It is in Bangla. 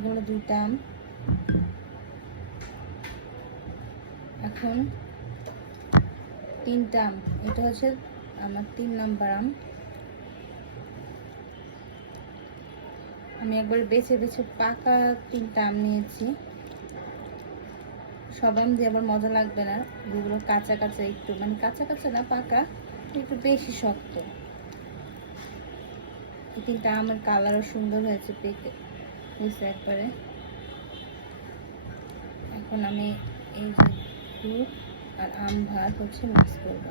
এগুলো 2টা আম। এখন 3টা আম, এটা হচ্ছে আমার 3 নাম্বার আম। আমি একবার বেছে বেছে পাকা 3টা আম নিয়েছি। সব আম দিয়ে আবার মজা লাগবে না, যেগুলো কাঁচা কাঁচা, একটু মানে কাঁচা কাঁচা না, পাকা একটু বেশি শক্ত। এই 3টা আমের কালারও সুন্দর হয়েছে, পেকে হয়েছে একবারে। এখন আমি এই যে দুধ আর আম ভাত হচ্ছে মিক্স করবো।